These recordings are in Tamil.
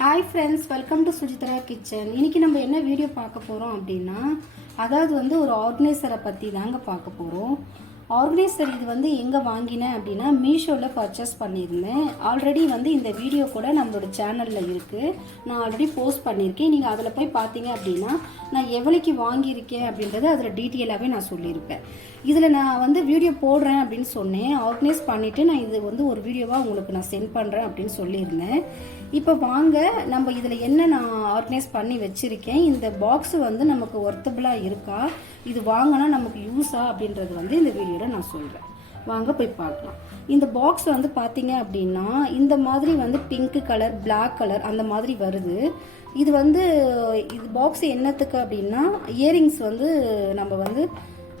Hi friends welcome to Sujithra kitchen இன்னைக்கு நம்ம என்ன வீடியோ பார்க்க போகிறோம் அப்படின்னா அதாவது வந்து ஒரு ஆர்கனைசரை பற்றி தாங்க பார்க்க போகிறோம் ஆர்கனைசர் இது வந்து எங்கே வாங்கினேன் அப்படின்னா மீஷோவில் பர்ச்சேஸ் பண்ணியிருந்தேன். ஆல்ரெடி வந்து இந்த வீடியோ கூட நம்மளோட சேனலில் இருக்குது நான் ஆல்ரெடி போஸ்ட் பண்ணியிருக்கேன். நீங்கள் அதில் போய் பார்த்தீங்க அப்படின்னா நான் எவ்வளோக்கு வாங்கியிருக்கேன் அப்படின்றத அதில் டீட்டெயிலாகவே நான் சொல்லியிருப்பேன். இதில் நான் வந்து வீடியோ போடுறேன் அப்படின்னு சொன்னேன். ஆர்கனைஸ் பண்ணிவிட்டு நான் இது வந்து ஒரு வீடியோவாக உங்களுக்கு நான் சென்ட் பண்ணுறேன் அப்படின்னு சொல்லியிருந்தேன். இப்போ வாங்க நம்ம இதில் என்ன நான் ஆர்கனைஸ் பண்ணி வச்சுருக்கேன். இந்த பாக்ஸ் வந்து நமக்கு ஒர்த்தபுளாக இருக்கா? இது வாங்கினா நமக்கு யூஸா அப்படின்றது வந்து இந்த வீடியோ வீடியோவில் நான் சொல்கிறேன் வாங்க போய் பார்க்கலாம். இந்த பாக்ஸ் வந்து பார்த்தீங்க அப்படின்னா இந்த மாதிரி வந்து பிங்க் கலர் பிளாக் கலர் அந்த மாதிரி வருது. இது வந்து இது பாக்ஸ் என்னத்துக்கு அப்படின்னா இயரிங்ஸ் வந்து நம்ம வந்து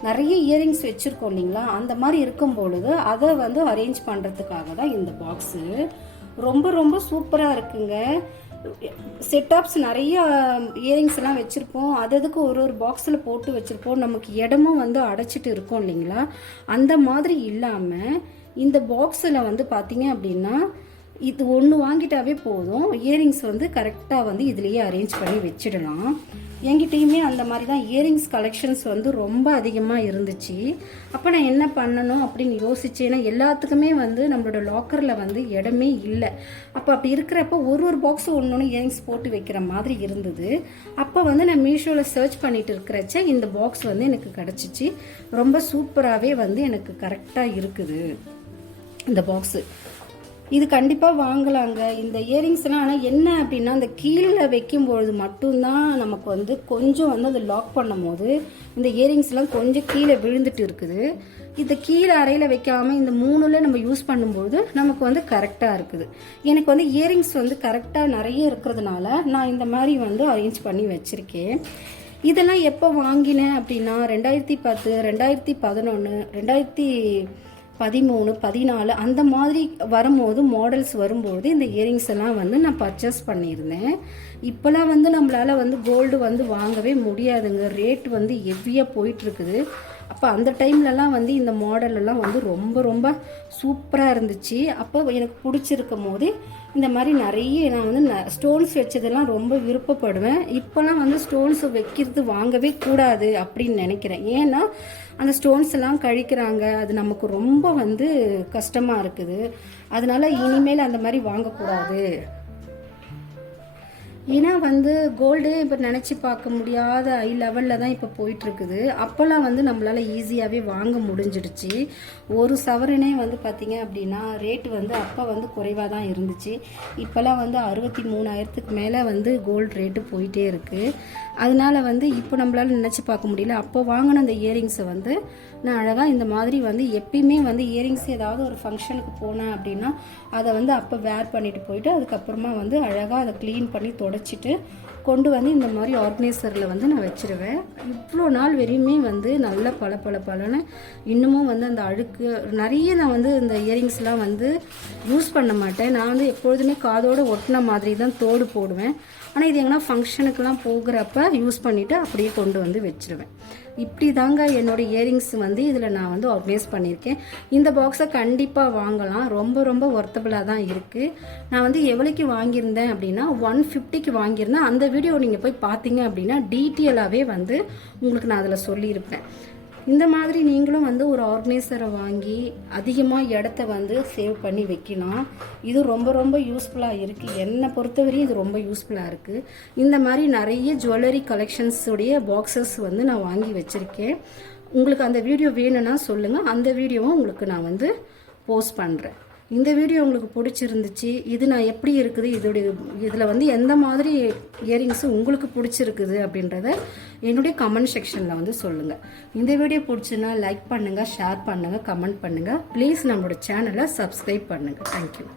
நிறைய இயரிங்ஸ் வச்சுருக்கோம் இல்லைங்களா? அந்த மாதிரி இருக்கும் பொழுது அதை வந்து அரேஞ்ச் பண்ணுறதுக்காக தான் இந்த பாக்ஸு ரொம்ப ரொம்ப சூப்பராக இருக்குங்க. செட்டாப்ஸ் நிறைய இயரிங்ஸ் எல்லாம் வச்சுருப்போம். அது அதுக்கு ஒரு ஒரு பாக்ஸில் போட்டு வச்சுருப்போம். நமக்கு இடமும் வந்து அடைச்சிட்டு இருக்கோம் இல்லைங்களா? அந்த மாதிரி இல்லாமல் இந்த பாக்ஸில் வந்து பார்த்தீங்க அப்படின்னா இது ஒன்று வாங்கிட்டாவே போதும். இயரிங்ஸ் வந்து கரெக்டாக வந்து இதுலேயே அரேஞ்ச் பண்ணி வச்சிடலாம். என்கிட்டயுமே அந்த மாதிரி தான் இயரிங்ஸ் கலெக்ஷன்ஸ் வந்து ரொம்ப அதிகமாக இருந்துச்சு. அப்போ நான் என்ன பண்ணணும் அப்படின்னு யோசிச்சேன்னா எல்லாத்துக்குமே வந்து நம்மளோட லாக்கரில் வந்து இடமே இல்லை. அப்போ அப்படி இருக்கிறப்ப ஒரு ஒரு பாக்ஸ் ஒன்று ஒன்று இயரிங்ஸ் போட்டு வைக்கிற மாதிரி இருந்தது. அப்போ வந்து நான் மீஷோவில் சர்ச் பண்ணிட்டு இருக்கிறச்ச இந்த பாக்ஸ் வந்து எனக்கு கிடச்சிச்சு. ரொம்ப சூப்பராகவே வந்து எனக்கு கரெக்டாக இருக்குது. இந்த பாக்ஸு இது கண்டிப்பாக வாங்கலாங்க. இந்த இயரிங்ஸ்லாம் ஆனால் என்ன அப்படின்னா அந்த கீழே வைக்கும்பொழுது மட்டும்தான் நமக்கு வந்து கொஞ்சம் வந்து அதை லாக் பண்ணும் போது இந்த இயரிங்ஸ்லாம் கொஞ்சம் கீழே விழுந்துட்டு இருக்குது. இந்த கீழே அறையில் வைக்காமல் இந்த மூணுல நம்ம யூஸ் பண்ணும்பொழுது நமக்கு வந்து கரெக்டாக இருக்குது. எனக்கு வந்து இயரிங்ஸ் வந்து கரெக்டாக நிறைய இருக்கிறதுனால நான் இந்த மாதிரி வந்து அரேஞ்ச் பண்ணி வச்சுருக்கேன். இதெல்லாம் எப்போ வாங்கினேன் அப்படின்னா ரெண்டாயிரத்தி பத்து ரெண்டாயிரத்தி பதினொன்று ரெண்டாயிரத்தி பதிமூணு பதினாலு அந்த மாதிரி வரும்போது மாடல்ஸ் வரும்போது இந்த இயரிங்ஸ் எல்லாம் வந்து நான் பர்ச்சேஸ் பண்ணியிருந்தேன். இப்போலாம் வந்து நம்மளால் வந்து கோல்டு வந்து வாங்கவே முடியாதுங்க. ரேட் வந்து ஹெவியாக போயிட்டுருக்குது அப்போ அந்த டைம்லலாம் வந்து இந்த மாடலெல்லாம் வந்து ரொம்ப ரொம்ப சூப்பராக இருந்துச்சு. அப்போ எனக்கு பிடிச்சிருக்கும் போது இந்த மாதிரி நிறைய நான் வந்து ந ஸ்டோன்ஸ் வச்சதெல்லாம் ரொம்ப விருப்பப்படுவேன். இப்போலாம் வந்து ஸ்டோன்ஸ் வைக்கிறது வாங்கவே கூடாது அப்படின்னு நினைக்கிறேன். ஏன்னா அந்த ஸ்டோன்ஸ் எல்லாம் கழிக்கிறாங்க. அது நமக்கு ரொம்ப வந்து கஷ்டமாக இருக்குது. அதனால இனிமேல் அந்த மாதிரி வாங்கக்கூடாது. ஏன்னா வந்து கோல்டு இப்போ நினச்சி பார்க்க முடியாத ஐ லெவலில் தான் இப்போ போயிட்டுருக்குது. அப்போல்லாம் வந்து நம்மளால் ஈஸியாகவே வாங்க முடிஞ்சிடுச்சு. ஒரு சவரனே வந்து பார்த்திங்க அப்படின்னா ரேட் வந்து அப்போ வந்து குறைவாக தான் இருந்துச்சு. இப்போல்லாம் வந்து அறுபத்தி மூணாயிரத்துக்கு மேலே வந்து கோல்டு ரேட்டு போயிட்டே இருக்குது அதனால வந்து இப்போ நம்மளால் நினச்சி பார்க்க முடியல. அப்போ வாங்கின அந்த இயரிங்ஸை வந்து நான் அழகாக இந்த மாதிரி வந்து எப்பயுமே வந்து இயரிங்ஸ் ஏதாவது ஒரு ஃபங்க்ஷனுக்கு போனேன் அப்படின்னா அதை வந்து அப்போ வேர் பண்ணிட்டு போயிட்டு அதுக்கப்புறமா வந்து அழகாக அதை க்ளீன் பண்ணி உடச்சிட்டு கொண்டு வந்து இந்த மாதிரி ஆர்கனைசரில் வந்து நான் வச்சிருவேன். இவ்வளோ நாள் வரையுமே வந்து நல்ல பல பல பலன்னு இன்னமும் வந்து அந்த அழுக்கு நிறைய நான் வந்து இந்த இயரிங்ஸ்லாம் வந்து யூஸ் பண்ண மாட்டேன். நான் வந்து எப்பொழுதுமே காதோடு ஒட்டின மாதிரி தான் தோடு போடுவேன். ஆனால் இது எங்கன்னா ஃபங்க்ஷனுக்கெல்லாம் போகிறப்ப யூஸ் பண்ணிவிட்டு அப்படியே கொண்டு வந்து வச்சிருவேன். இப்படி தாங்க என்னோட இயரிங்ஸ் வந்து இதில் நான் வந்து ஆர்கனைஸ் பண்ணியிருக்கேன். இந்த பாக்ஸை கண்டிப்பாக வாங்கலாம். ரொம்ப ரொம்ப ஒர்த்தபுளாக தான் இருக்குது நான் வந்து எவ்வளோக்கு வாங்கியிருந்தேன் அப்படின்னா ஒன் ஃபிஃப்டிக்கு வாங்கியிருந்தேன். அந்த வீடியோ நீங்கள் போய் பார்த்தீங்க அப்படின்னா டீட்டெயிலாகவே வந்து உங்களுக்கு நான் அதில் சொல்லியிருப்பேன். இந்த மாதிரி நீங்களும் வந்து ஒரு ஆர்கனைசரை வாங்கி அதிகமாக இடத்த வந்து சேவ் பண்ணி வைக்கலாம். இது ரொம்ப ரொம்ப யூஸ்ஃபுல்லாக இருக்குது என்னை பொறுத்தவரையும் இது ரொம்ப யூஸ்ஃபுல்லாக இருக்குது இந்த மாதிரி நிறைய ஜுவல்லரி கலெக்ஷன்ஸுடைய பாக்ஸஸ் வந்து நான் வாங்கி வச்சுருக்கேன். உங்களுக்கு அந்த வீடியோ வேணும்னா சொல்லுங்கள் அந்த வீடியோவும் உங்களுக்கு நான் வந்து போஸ்ட் பண்ணுறேன் இந்த வீடியோ உங்களுக்கு பிடிச்சிருந்துச்சு இது நான் எப்படி இருக்குது இதோடைய இதில் வந்து எந்த மாதிரி இயரிங்ஸு உங்களுக்கு பிடிச்சிருக்குது அப்படின்றத என்னுடைய கமெண்ட் செக்ஷனில் வந்து சொல்லுங்கள் இந்த வீடியோ பிடிச்சுன்னா லைக் பண்ணுங்கள் ஷேர் பண்ணுங்கள் கமெண்ட் பண்ணுங்கள் ப்ளீஸ் நம்மளோட சேனலை சப்ஸ்கிரைப் பண்ணுங்கள் தேங்க்யூ